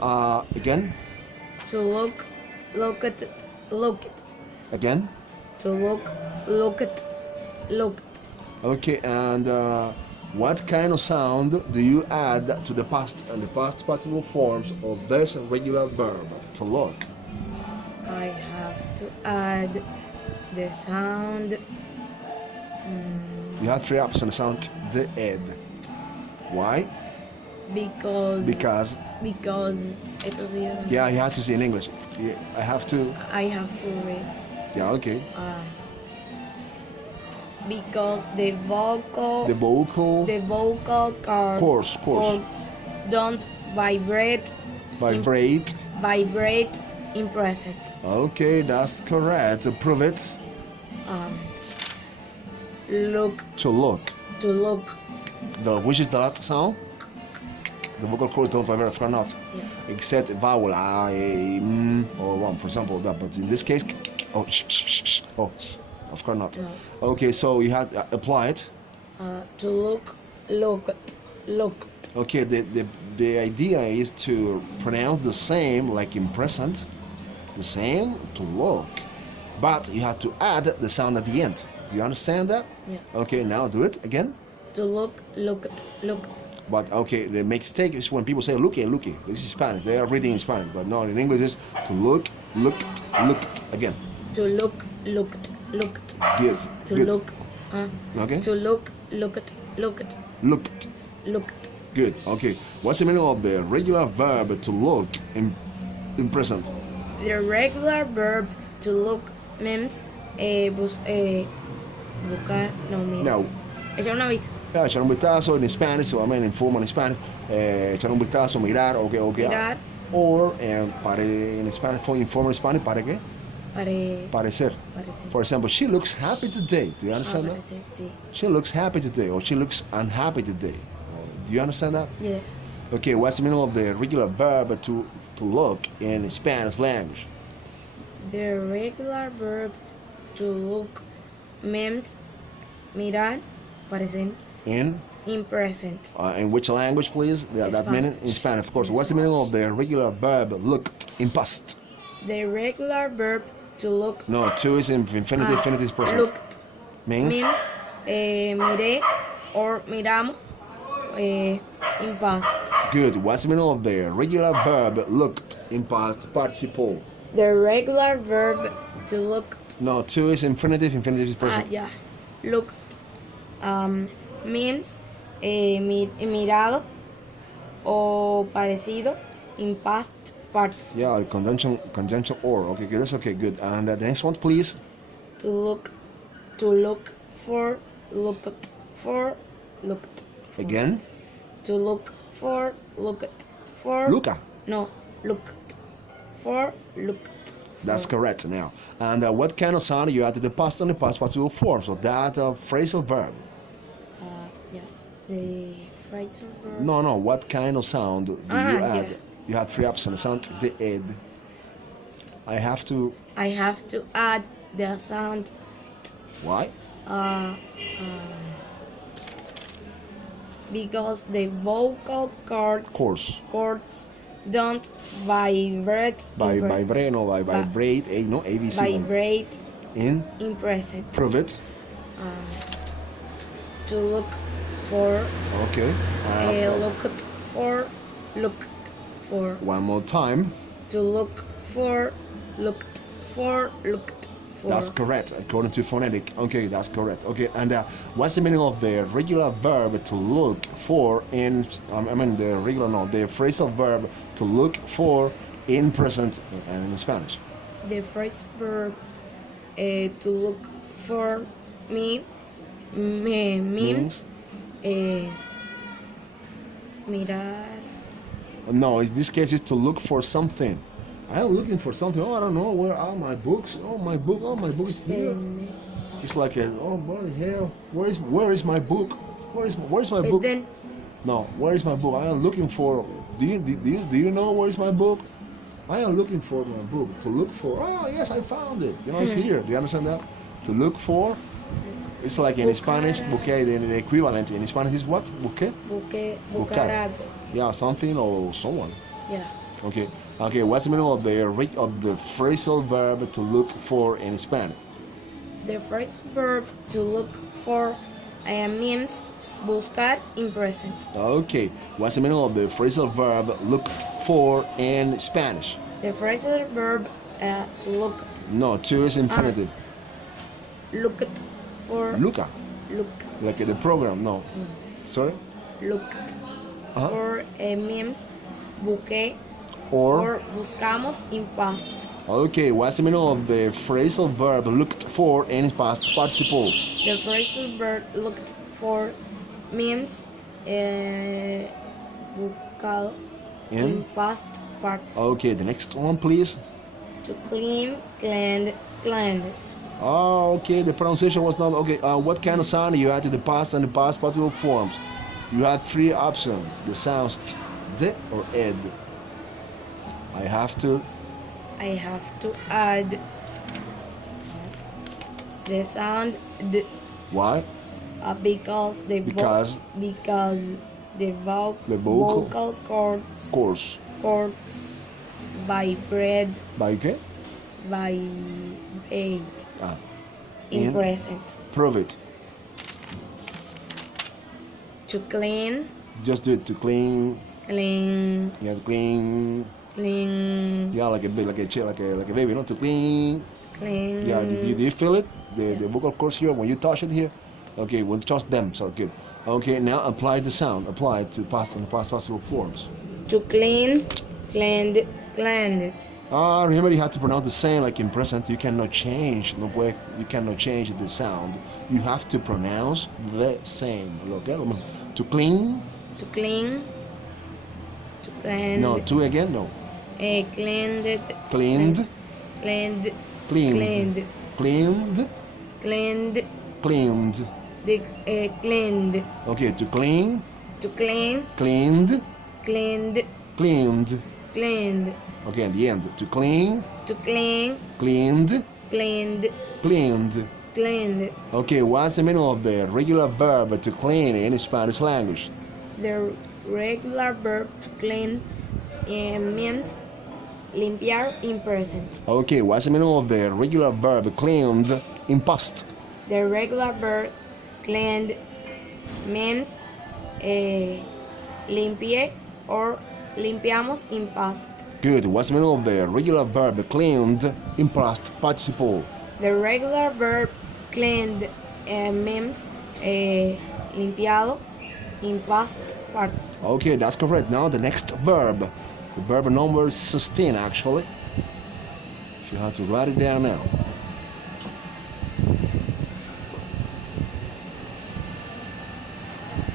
Again. To look, look at it, look it. Again. To look at, look it. Okay, and what kind of sound do you add to the past and the past participle forms of this regular verb? To look. I have to add the sound. You have three options. Sound the ed. Why? Because it was here. Yeah, you have to say in English. Yeah, I have to read. Yeah, okay. Because the vocal Course. cords don't vibrate in present. Okay, that's correct. Prove it. Look. To look. Which is the last sound? The vocal cords don't vibrate, of course not. Yeah. Except vowel I, or one, for example, that. But in this case, of course not. No. Okay, so you had apply it. To look. Okay, the idea is to pronounce the same like in present, the same to look, but you have to add the sound at the end. Do you understand that? Yeah. Okay, now do it again. To look. But okay, the mistake is when people say look. This is Spanish. They are reading in Spanish, but no, in English is to look again. To look. Yes. To good. look. Okay. To look. Looked. Good. Okay. What's the meaning of the regular verb to look in present? The regular verb to look means buscar. No, mira. No. Echar una vista. Echar un vistazo in Spanish, so I mean in formal in Spanish. Echar un vistazo, mirar, okay. Mirar. Or in Spanish, for informal Spanish, ¿para qué? Parecer. For example, she looks happy today. Do you understand that? Sí. She looks happy today, or she looks unhappy today. Do you understand that? Yeah. Okay, what's the meaning of the regular verb to look in Spanish language? The regular verb to look means mirar, parecer. In present. In which language, please? That meaning in Spanish, of course. What's the meaning of the regular verb looked in past? The regular verb to look. No, to is infinitive. Infinitive is present. Looked means miré or miramos in past. Good. What's the meaning of the regular verb looked in past participle? The regular verb to look. No, to is infinitive. Infinitive is present. Yeah. Looked means mirado o parecido in past participle. Yeah, conjunction or. Okay, good. That's okay. Good. And the next one, please. To look for, looked for. Again. To look for, looked for. Luca. No, looked for. That's correct now. And what kind of sound you add to the past and the past participle form? So that phrasal verb. Yeah, the phrasal verb. No. What kind of sound do you add? Yeah. You have three options. Sound the ed. I have to add the sound. Why? Because the vocal cords don't vibrate. Vibrate, no, ABC. Vibrate in present. Prove it. To look for. Okay. Looked for. One more time. To look for, looked for. That's correct, according to phonetic. Okay, that's correct. Okay, and what's the meaning of the regular verb to look for in? The phrasal verb to look for in present and in Spanish. The phrase verb to look for means mirar. No, in this case, it's to look for something. I am looking for something. Oh, I don't know. Where are my books? Oh, my book is here. It's like oh, bloody hell. Where is my book? Where's my book? Then, no, where is my book? I am looking for. Do you know where is my book? I am looking for my book. To look for. Oh, yes, I found it. It's here. Do you understand that? To look for. It's like in Spanish, buscar. The equivalent in Spanish is what? Buscar. Buscar algo. Yeah, something or someone. Yeah. Okay. Okay. What's the meaning of the phrasal verb to look for in Spanish? The first verb to look for means buscar in present. Okay. What's the meaning of the phrasal verb looked for in Spanish? The phrasal verb to look No, to is infinitive. looked for Luca, look like the program. No. Sorry. looked Uh-huh. for means busqué Or. or buscamos in past. Okay. What's the meaning of the phrasal verb looked for in past participle? The phrasal verb looked for means buscado in past participle. Okay. The next one, please. To clean, cleaned, cleaned. Oh, okay. The pronunciation was not okay. What kind of sound you had to the past and the past participle forms? You had three options: the sounds t, d, or ed. I have to. I have to add the sound d Why? because Because the the vocal vocal cords vibrate by okay. Ah, in in present. prove it. To clean, Just do it to clean. clean, You have to clean. clean, Yeah, like a baby, not to clean. clean. Yeah, do you feel it? The vocal cords here when you touch it here. Okay, we'll touch them. So good. Okay, now apply the sound. Apply it to past and past participle forms. To clean, cleaned, cleaned. Remember you have to pronounce the same like in present. You cannot change. You cannot change the sound. You have to pronounce the same. Okay, to clean. To clean, to cleaned. No, to again. No. Cleaned, Cleaned. cleaned, Cleaned. cleaned, Cleaned. cleaned, Cleaned. cleaned. Okay, to clean. To clean, Cleaned. cleaned, Cleaned. cleaned. Okay, at the end. To clean. To clean, Cleaned. cleaned, Cleaned. cleaned. Okay, what's the meaning of the regular verb to clean in Spanish language? The regular verb to clean means limpiar in present. Okay, what's the meaning of the regular verb cleaned in past? The regular verb cleaned means limpié or limpiamos in past. Good. What's the meaning of the regular verb cleaned in past participle? The regular verb cleaned means limpiado in past participle. Okay, that's correct. Now the next verb, the verb number 16 actually. You have to write it down now.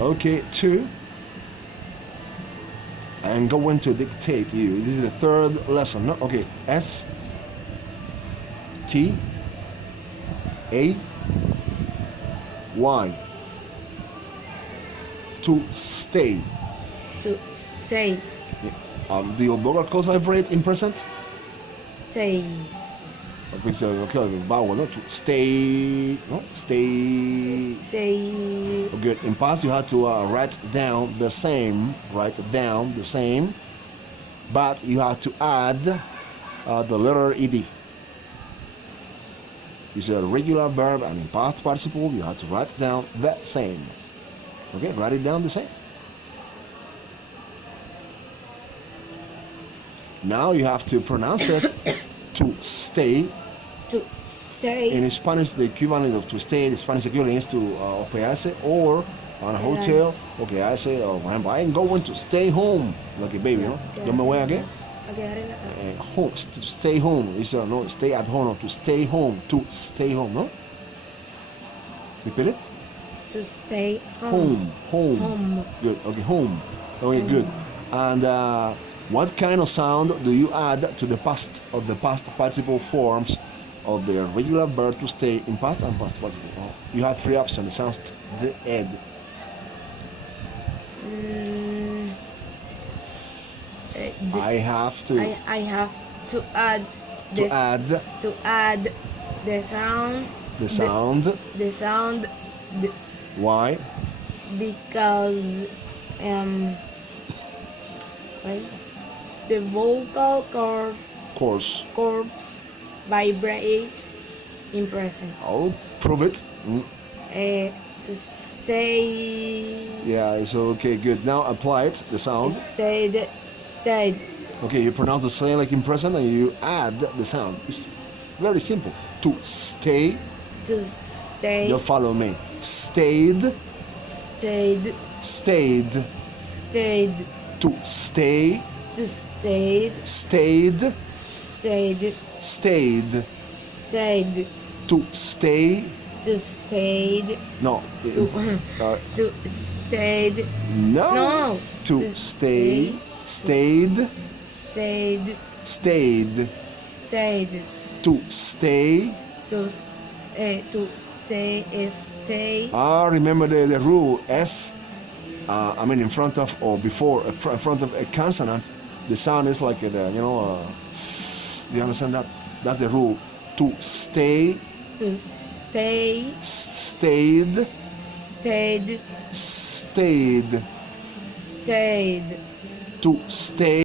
Okay, to. I'm going to dictate you. This is the third lesson. No? Okay, S T A Y. To stay. To stay, Do your vocal cords vibrate in present? stay, Okay, so okay, vowel, no? To stay, no? Stay. stay. Good. In past, you had to write down the same, but you have to add the letter ed. It's a regular verb, and in past participle, you have to write down the same. Okay, write it down the same. Now you have to pronounce it to stay. To stay. In Spanish, the equivalent of to stay, the Spanish equivalent is to hospedarse, or on a hotel, hospedarse, or whenever I'm going to stay home, like a baby, no? Yo me voy a qué? A quedar en la casa. Home, to stay home. It's no, stay at home, no, to stay home, no? Repeat it. To stay home. Home. Good. Okay, home. Okay, good. And what kind of sound do you add to the past participle forms of the regular verb to stay in past and past participle? You have three options. It sounds the ed. I have to. I have to add to this, add to add the sound the sound. the sound Why? because right? the vocal cords vibrate in present. I'll prove it. To stay. Yeah, it's okay, good. Now apply it, the sound. Stayed. Okay, you pronounce the same like in present and you add the sound. It's very simple. To stay, To stay. you'll follow me. Stayed, Stayed. stayed. Stayed. To stay, To stayed. stayed, Stayed. stayed. Stayed. To stay, To stayed. no. To stayed. No. No. To stay, stayed, Stayed. stayed. Stayed. To stay. To stay is stay. Remember the rule S. I mean, in front of or before, in front of a consonant, the sound is like s. Do you understand that? That's the rule. To stay, To stay. stayed, Stayed. stayed. Stayed. To stay.